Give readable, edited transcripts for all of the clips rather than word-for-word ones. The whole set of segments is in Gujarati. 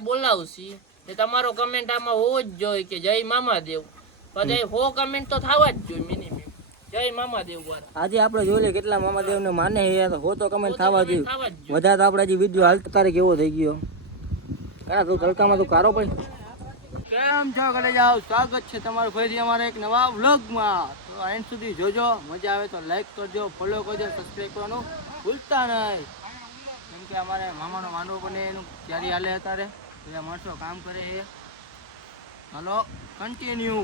બોલાવું છી તે તમારો કમેન્ટ આમાં હોવો જ જોઈએ કે જય મામાદેવ. બધા 100 કમેન્ટ તો થવા જ જોઈએ મિનિમમ. જય મામાદેવ વાળા. આજે આપણે જોઈ લે કેટલા મામાદેવ ને માને હે તો 100 તો કમેન્ટ થવા જોઈએ. બધા તો આપણે જે વિડિયો હાલતા તારે કેવો થઈ ગયો. કાના તું તડકામાં તું કારો પડ. કેમ છો ઘરે જાવ, સ્વાગત છે તમારું ફરીથી અમારા એક નવા વ્લોગમાં. તો એન્ડ સુધી જોજો, મજા આવે તો લાઈક કરજો, ફોલો કરજો, સબસ્ક્રાઇબ કરવાનું ભૂલતા નહીં. કેમ કે અમારે મામાનો માંડવો બને એનું તૈયારી હાલે અત્યારે બધા માણસો કામ કરે છે. હાલો કન્ટિન્યુ.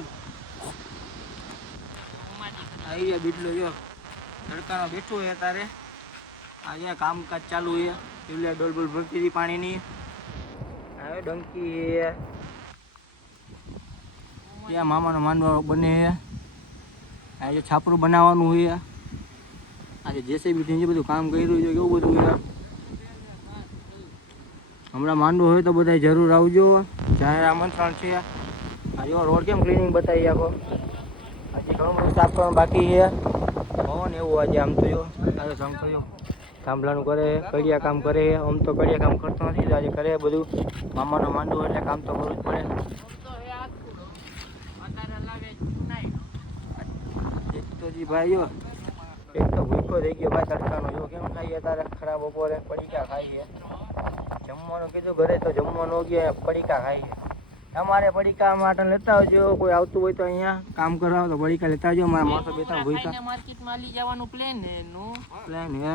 આવી ગયા બીટલો જો તડકાનો બેઠો છે અત્યારે. આજે કામકાજ ચાલુ છે. એટલે ડોલબોલ ભરતી હતી પાણીની. હવે ડંકી છે ત્યાં મામાનો માંડવો બને છે. આજે છાપરું બનાવવાનું છે. આજે જેસીબી બધું કામ કર્યું છે. કેવું બધું છે. હમણાં માંડવો હોય તો બધા જરૂર આવજો. જાહેર આમંત્રણ છે. આજે રોડ કેમ ક્લિનિંગ બતાવી આખો. હજી ઘણું બધું સાફ કરવાનું બાકી છે. પવન એવું આજે આમ તો જો આજે શંકર્યો થાંભલાનું કરે, કડિયા કામ કરે. આમ તો કડિયા કામ કરતો નથી, આજે કરે બધું. મામાનો માંડવો એટલે કામ તો કરવું જ પડે. ભાઈ જો એક તો ભૂખો થઈ ગયો ભાઈ તડકાનો. જો કેમ ખાઈએ તારે ખરાબ બપોરે પડીકા ખાઈએ. જમવાનું કીધું ઘરે તો જમવાનું ગયા પડીકા ખાઈએ. તમારે પડીકા માટે લેતા આવજો. કોઈ આવતું હોય તો અહીંયા કામ કરવા તો પડીકા લેતા આવજો. મારા માણસો બે ત્રણ ભૂખા માર્કેટમાં લઈ જવાનું પ્લેન હે હે.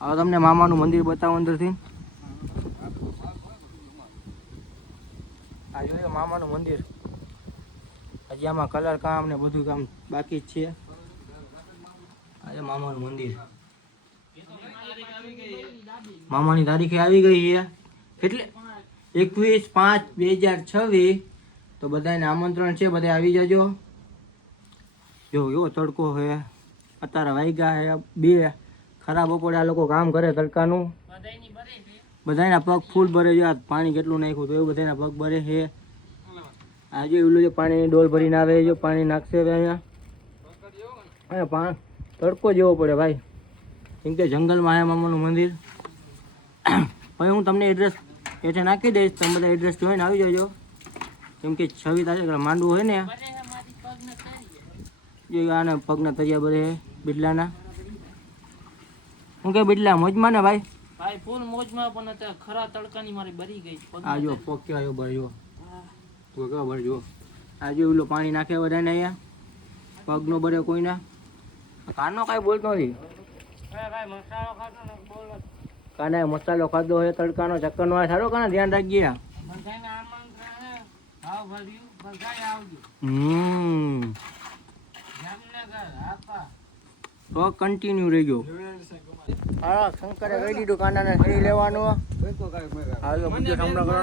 હવે તમને મામાનું મંદિર બતાવો અંદરથી. આ જોયું મામાનું મંદિર. હજી આમાં કલર કામ ને બધું કામ બાકી જ છે. આજે મામાનું મંદિર. મામાની તારીખે આવી ગઈ છે. એટલે 21/5/2026. તો બધાને આમંત્રણ છે, બધા આવી જજો. જો એવો તડકો છે અત્યારે. વાગ્યા છે 2. ખરાબ બપોરે આ લોકો કામ કરે તડકાનું. બધાના પગ ફૂલ ભરે છે. પાણી કેટલું નાખ્યું તો એવું બધાના પગ ભરે છે. આજે એવું છે પાણીની ડોલ ભરીને આવે. જો પાણી નાખશે અહીંયા. તડકો જેવો પડે ભાઈ. કેમ કે જંગલમાં છે મામાનું મંદિર. હવે હું તમને એડ્રેસ એટલે નાખી દઈશ. તમે બધા એડ્રેસ જોઈને આવી જજો. કેમ કે 26 તારીખે માંડવું હોય ને. જો આને પગના તરિયા ભરે બિડલાના. હું કે બિડલા મોજમાં ને ભાઈ? ભાઈ ફૂલ મોજમાં, પણ અત્યારે ખરા તડકાની મારી બરી ગઈ. આ જો પગ કેવા ભર્યો. તું કેવા ભરજો. આ જો ઓલો પાણી નાખે બધાને અહીંયા. પગનો ભરે કોઈના. કાનો કાંઈ બોલતો નથી. કાના મસાલો ખાધો હોય તડકાનો ચક્કર નો સારો. કાના ધ્યાન રાખજે. તો કન્ટિન્યુ રહેજો. હા શંકરે કહી દીધું કાનાને સહી લેવાનું. હાલો બીજો ઠમડો કરો.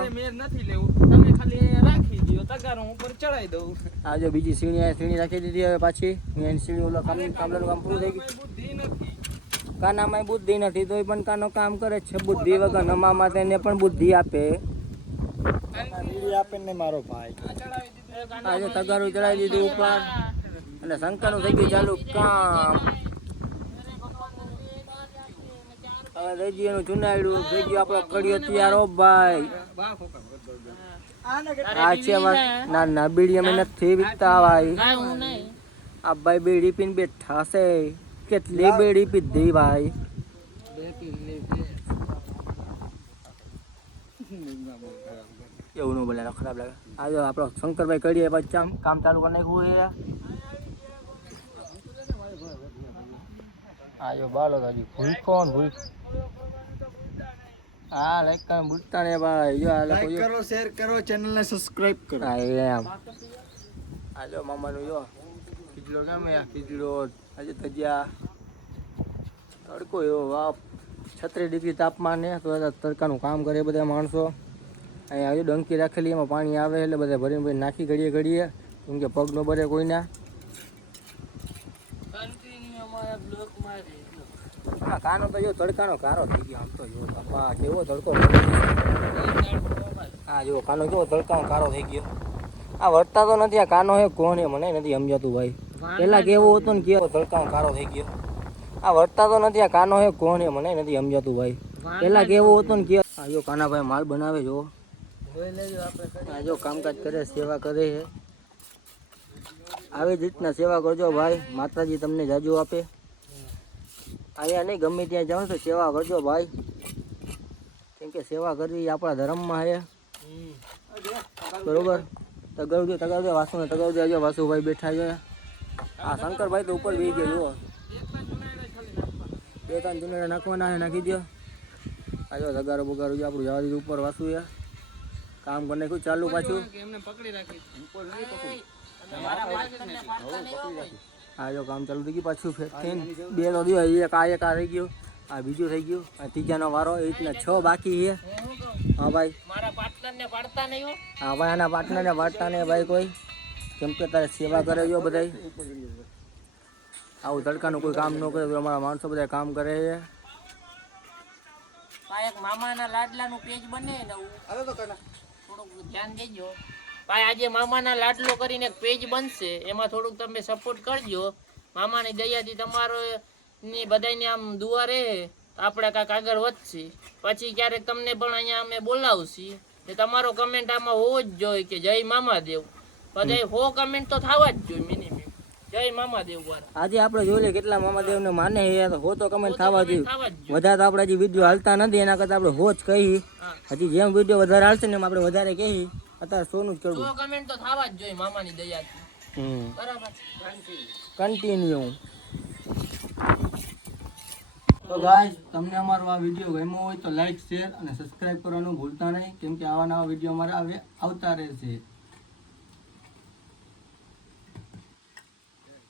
આજે બીજી સીણી રાખી દીધી. હવે પાછી સીણી ઓલો કામલાનું કામ પૂરું થઈ ગયું. કાનામાં બુદ્ધિ નથી તો પણ કાનો કામ કરે છે. બુદ્ધિ વગર નમામાં તેને પણ બુદ્ધિ આપે. મારો ભાઈ આજે તગારું ચડાવી દીધું ઉપર. અને શંકરનું થઈ ગયું ચાલુ કામ. હવે રેજી એનું ચુનાડ્યું થઈ ગયું. આપણો કડિયો તૈયાર. હો ભાઈ આ છે ના ના બીડી અમે નથી વિકતા ભાઈ. આ ભાઈ બીડી પીને બેઠા છે. કેટલી બેડી પીધી ભાઈ? એવું ન બોલે ખરાબ લાગે. આજે આપણો શંકરભાઈ કરીએ પછી કામ ચાલુ કરી નાખ્યું છે. આજો બાલો હજી ભૂલખો ને ભૂલ. હા લાઈક કામ ભૂલતા ને ભાઈ. જો આ લોકો કરો, શેર કરો, ચેનલને સબસ્ક્રાઇબ કરો. હા એમ. આજો મામાનું જો ખીચડો કેમ ખીચડો આજે તજ્યા. તડકો એવો બાપ. 36 ડિગ્રી તાપમાન ને તો તડકાનું કામ કરે બધા માણસો. અહીંયા હજુ ડંકી રાખેલી, એમાં પાણી આવે એટલે બધા ભરીને ભરી નાખી ઘડીએ ઘડીએ. કેમ કે પગ ન ભરે કોઈના. હા કાનો તો જો તડકાનો કારો થઈ ગયો. આમ તો જો બાપા કેવો તડકો. હા જો કાનો કેવો તડકાનો કારો થઈ ગયો. આ વળતા તો નથી. આ કાનો હે કોણ હે મને નથી સમજાતું ભાઈ. પેલા કેવો હતો ને કેવો તડકાનો કારો થઈ ગયો. આ વળતા તો નથી. આ કાનો હે કોણ હે મને નથી સમજાતું ભાઈ. પેલા કેવો હતો ને કેવો. આ જો કાનાભાઈ માલ બનાવે જો. આ જો કામકાજ કરે, સેવા કરે છે. આવી જ રીતના સેવા કરજો ભાઈ, માતાજી તમને જાજુ આપે. અહીંયા નહીં, ગમે ત્યાં જાઓ તો સેવા કરજો ભાઈ, કેમ કે સેવા કરવી આપણા ધર્મમાં છે. બરોબર. તગાવજો વાસુને તગાવજો. આવજો વાસુભાઈ બેઠા છે. આ શંકરભાઈ તો ઉપર બેસી ગયા. જુઓ 2-3 ચૂનડા નાખવાના છે, નાખી દો. આજો તગારો બગારો જો આપણું જવા દીધું ઉપર. વાસુ યાર કામ કરી નાખ્યું ચાલુ પાછું. હા જો કામ ચાલુ થઈ ગયું પાછું. ફેર 2 તો દો, એક આ થઈ ગયું, આ બીજું થઈ ગયું, આ ત્રીજાનો વારો. એ રીતના 6 બાકી છે. હા ભાઈ, મારા પાર્ટનરને પાડતા નહીં હો. હા ભાઈ, આના પાર્ટનરને પાડતા નહીં ભાઈ કોઈ, કેમ કે તારે સેવા કરે જો બધા. આવું તડકાનું કોઈ કામ ન કરે તો અમારા માણસો બધા કામ કરે છે. એક મામાના લાડલાનું પેજ બને ને થોડુંક ધ્યાન દેજો ભાઈ. આજે મામાના લાડલો કરીને એક પેજ બનશે, એમાં થોડુંક તમે સપોર્ટ કરજો. મામાની દયાથી તમારો ની બધાની આમ દુઆ રહે તો આપણે કાંઈક આગળ વધશે. પછી ક્યારેક તમને પણ અહીંયા અમે બોલાવશી ને તમારો કમેન્ટ આમાં હોવો જ જોઈએ કે જય મામાદેવ. બધા 100 કમેન્ટ તો થવા જ જોઈએ મિનિમમ જય મામાદેવ વાળા. આજે આપણે જોઈ લઈએ કેટલા મામાદેવને માને છે. 100 તો કમેન્ટ થવા જોઈએ. વધારે તો આપણે હજી વિડીયો હાલતા નથી, એના કરતાં આપણે હોજ કહી. હજી જેમ વિડીયો વધારે હાલશે ને એમ આપણે વધારે કહી. અત્યારે 100 નું જ કરવું. 100 કમેન્ટ તો થવા જ જોઈએ મામાની દયાથી. બરાબર, કન્ટિન્યુ. તો ગાઈસ, તમને અમારો આ વિડીયો ગમ્યો હોય તો લાઈક, શેર અને સબસ્ક્રાઇબ કરવાનું ભૂલતા નહીં, કેમ કે આવા નવા વિડીયો અમારા આવતા રહેશે.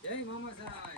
જય મામા સાહેબ.